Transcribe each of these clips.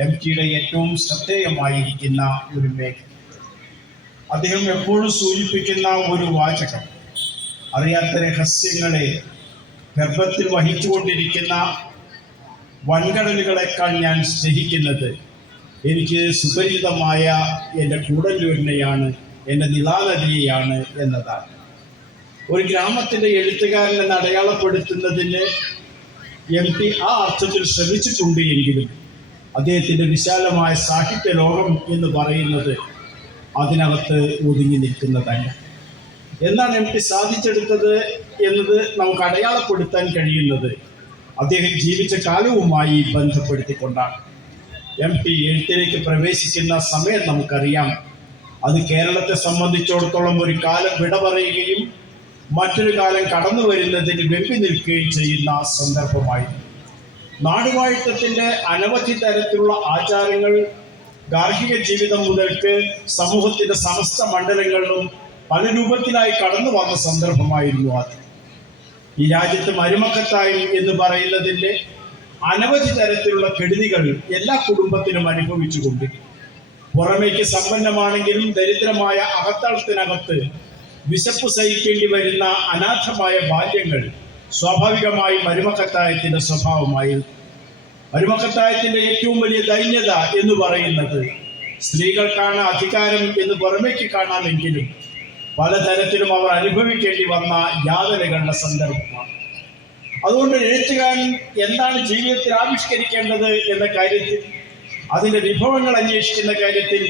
MTയുടെ ഏറ്റവും ശ്രദ്ധേയമായിരിക്കുന്ന ഒരു മേഖല. അദ്ദേഹം എപ്പോഴും സൂചിപ്പിക്കുന്ന ഒരു വാചകം, അറിയാത്ത രഹസ്യങ്ങളെ ഗർഭത്തിൽ വഹിച്ചുകൊണ്ടിരിക്കുന്ന വൻകടലുകളെക്കാൾ ഞാൻ സ്നേഹിക്കുന്നത് എനിക്ക് സുപരിചിതമായ എൻ്റെ കൂടല്ലൂരിനെയാണ്, എൻ്റെ നിളാനദിയെയാണ് എന്നതാണ്. ഒരു ഗ്രാമത്തിൻ്റെ എഴുത്തുകാരൻ എന്ന് അടയാളപ്പെടുത്തുന്നതിന് MT ആ അർത്ഥത്തിൽ ശ്രമിച്ചിട്ടുണ്ട് എങ്കിലും അദ്ദേഹത്തിൻ്റെ വിശാലമായ സാഹിത്യ ലോകം എന്ന് പറയുന്നത് അതിനകത്ത് ഒതുങ്ങി നിൽക്കുന്നതല്ല. എന്താണ് MT സാധിച്ചെടുത്തത് എന്നത് നമുക്ക് അടയാളപ്പെടുത്താൻ കഴിയുന്നത് അദ്ദേഹം ജീവിച്ച കാലവുമായി ബന്ധപ്പെടുത്തിക്കൊണ്ടാണ്. MT എഴുത്തിലേക്ക് പ്രവേശിക്കുന്ന സമയം നമുക്കറിയാം. അത് കേരളത്തെ സംബന്ധിച്ചിടത്തോളം ഒരു കാലം വിട പറയുകയും മറ്റൊരു കാലം കടന്നു വരുന്നതിന് വെമ്പി നിൽക്കുകയും ചെയ്യുന്ന സന്ദർഭമായിരുന്നു. നാടുവാഴിത്തത്തിൻ്റെ അനവധി തരത്തിലുള്ള ആചാരങ്ങൾ ഗാർഹിക ജീവിതം മുതൽക്ക് സമൂഹത്തിൻ്റെ സമസ്ത മണ്ഡലങ്ങളിലും പല രൂപത്തിലായി കടന്നു വന്ന സന്ദർഭമായിരുന്നു അത്. ഈ രാജ്യത്ത് മരുമക്കത്തായം എന്ന് പറയുന്നതിൻ്റെ അനവധി തരത്തിലുള്ള കെടുതികൾ എല്ലാ കുടുംബത്തിനും അനുഭവിച്ചുകൊണ്ട് പുറമേക്ക് സമ്പന്നമാണെങ്കിലും ദരിദ്രമായ അകത്തളത്തിനകത്ത് വിശപ്പ് സഹിക്കേണ്ടി വരുന്ന അനാഥമായ ബാല്യങ്ങൾ സ്വാഭാവികമായി മരുമക്കത്തായത്തിൻ്റെ സ്വഭാവമായിരുന്നു. മരുമക്കത്തായത്തിൻ്റെ ഏറ്റവും വലിയ ദൈന്യത എന്ന് പറയുന്നത് സ്ത്രീകൾക്കാണ് അധികാരം എന്ന് പുറമേക്ക് കാണാമെങ്കിലും പലതരത്തിലും അവർ അനുഭവിക്കേണ്ടി വന്ന യാതനകളുടെ സന്ദർഭമാണ്. അതുകൊണ്ട് എഴുത്തുകാരൻ എന്താണ് ജീവിതത്തിൽ ആവിഷ്കരിക്കേണ്ടത് എന്ന കാര്യത്തിൽ, അതിൻ്റെ വിഭവങ്ങൾ അന്വേഷിക്കുന്ന കാര്യത്തിൽ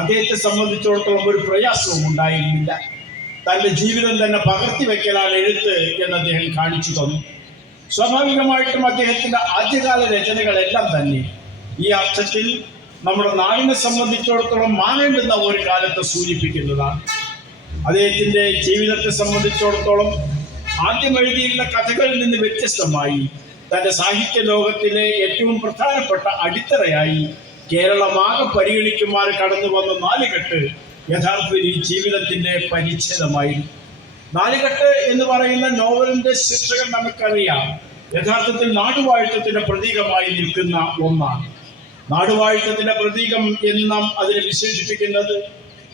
അദ്ദേഹത്തെ സംബന്ധിച്ചിടത്തോളം ഒരു പ്രയാസവും ഉണ്ടായിരുന്നില്ല. തൻ്റെ ജീവിതം തന്നെ പകർത്തി വെക്കലാണ് എഴുത്ത് എന്ന് അദ്ദേഹം കാണിച്ചു തന്നു. സ്വാഭാവികമായിട്ടും അദ്ദേഹത്തിൻ്റെ ആദ്യകാല രചനകളെല്ലാം തന്നെ ഈ അർത്ഥത്തിൽ നമ്മുടെ നാടിനെ സംബന്ധിച്ചിടത്തോളം മാറേണ്ടുന്ന ഒരു കാലത്തെ സൂചിപ്പിക്കുന്നതാണ്. അദ്ദേഹത്തിൻ്റെ ജീവിതത്തെ സംബന്ധിച്ചിടത്തോളം ആദ്യം എഴുതിയുള്ള കഥകളിൽ നിന്ന് വ്യത്യസ്തമായി തൻ്റെ സാഹിത്യ ലോകത്തിലെ ഏറ്റവും പ്രധാനപ്പെട്ട അടിത്തറയായി കേരളമാകെ പരിഗണിക്കുമാർ കടന്നു വന്ന നാലുകെട്ട് യഥാർത്ഥത്തിൽ ഈ ജീവിതത്തിൻ്റെ പരിച്ഛേദമായിരുന്നു. നാലുകെട്ട് എന്ന് പറയുന്ന നോവലിൻ്റെ ശീർഷകം നമുക്കറിയാം. യഥാർത്ഥത്തിൽ നാടുവാഴിത്തത്തിൻ്റെ പ്രതീകമായി നിൽക്കുന്ന ഒന്നാണ്. നാടുവാഴിത്തത്തിൻ്റെ പ്രതീകം എന്ന് നാം അതിനെ വിശേഷിപ്പിക്കുന്നത്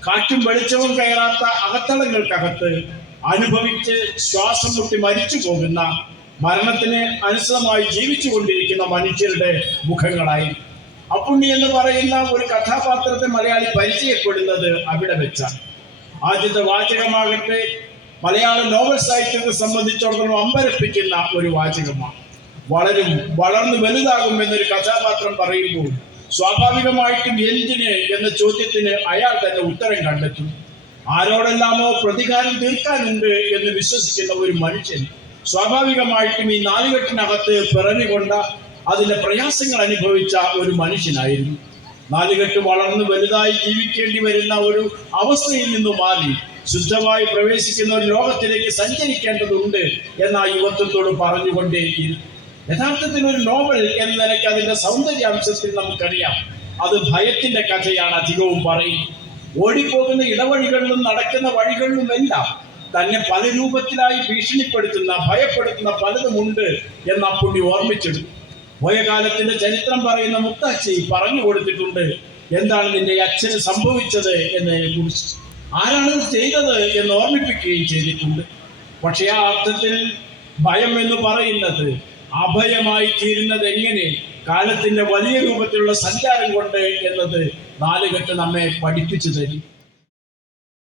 കാറ്റും വെളിച്ചവും കയറാത്ത അകത്തളങ്ങൾക്കകത്ത് അനുഭവിച്ച് ശ്വാസം മുട്ടി മരിച്ചു പോകുന്ന, മരണത്തിന് അനുസൃതമായി ജീവിച്ചു കൊണ്ടിരിക്കുന്ന മനുഷ്യരുടെ മുഖങ്ങളായി. അപ്പുണ്ണി എന്ന് പറയുന്ന ഒരു കഥാപാത്രത്തെ മലയാളി പരിചയപ്പെടുന്നത് അവിടെ വെച്ചാണ്. ആദ്യത്തെ വാചകമാകട്ടെ മലയാള നോവൽ സാഹിത്യത്തെ സംബന്ധിച്ചിടത്തോളം അമ്പരപ്പിക്കുന്ന ഒരു വാചകമാണ്. വളർന്നു വലുതാകും എന്നൊരു കഥാപാത്രം പറയുമ്പോൾ സ്വാഭാവികമായിട്ടും എന്തിന് എന്ന ചോദ്യത്തിന് അയാൾ തന്നെ ഉത്തരം കണ്ടെത്തും. ആരോടെല്ലാമോ പ്രതികാരം തീർക്കാനുണ്ട് എന്ന് വിശ്വസിക്കുന്ന ഒരു മനുഷ്യൻ സ്വാഭാവികമായിട്ടും ഈ നാലുകെട്ടിനകത്ത് പിറന്നുകൊണ്ട അതിൻ്റെ പ്രയാസങ്ങൾ അനുഭവിച്ച ഒരു മനുഷ്യനായിരുന്നു. നാലുകെട്ട് വളർന്നു വലുതായി ജീവിക്കേണ്ടി വരുന്ന ഒരു അവസ്ഥയിൽ നിന്ന് മാറി ശുദ്ധമായി പ്രവേശിക്കുന്ന ഒരു ലോകത്തിലേക്ക് സഞ്ചരിക്കേണ്ടതുണ്ട് എന്ന യുവത്വത്തോട് പറഞ്ഞുകൊണ്ടേയിരിക്കും. യഥാർത്ഥത്തിൽ ഒരു നോവൽ എന്ന നിലയ്ക്ക് അതിൻ്റെ സൗന്ദര്യാംശത്തിൽ നമുക്കറിയാം അത് ഭയത്തിൻ്റെ കഥയാണ് അധികവും പറയും. ഓടിപ്പോകുന്ന ഇടവഴികളിലും നടക്കുന്ന വഴികളിലുമെല്ലാം തന്നെ പല രൂപത്തിലായി ഭീഷണിപ്പെടുത്തുന്ന, ഭയപ്പെടുത്തുന്ന പലതുമുണ്ട് എന്ന് അപ്പുണ്ണി ഓർമ്മിച്ചെടുത്തു. പോയ കാലത്തിന്റെ ചരിത്രം പറയുന്ന മുത്തശ്ശി പറഞ്ഞു കൊടുത്തിട്ടുണ്ട് എന്താണ് നിന്റെ അച്ഛന് സംഭവിച്ചത് എന്നതിനെ കുറിച്ച്, ആരാണ് ചെയ്തത് എന്ന് ഓർമ്മിപ്പിക്കുകയും ചെയ്തിട്ടുണ്ട്. പക്ഷെ ആ അർത്ഥത്തിൽ ഭയം എന്ന് പറയുന്നത് അഭയമായി തീരുന്നത് എങ്ങനെ കാലത്തിന്റെ വലിയ രൂപത്തിലുള്ള സഞ്ചാരം കൊണ്ട് എന്നത് നാലുകെട്ട് നമ്മെ പഠിപ്പിച്ചു തരും.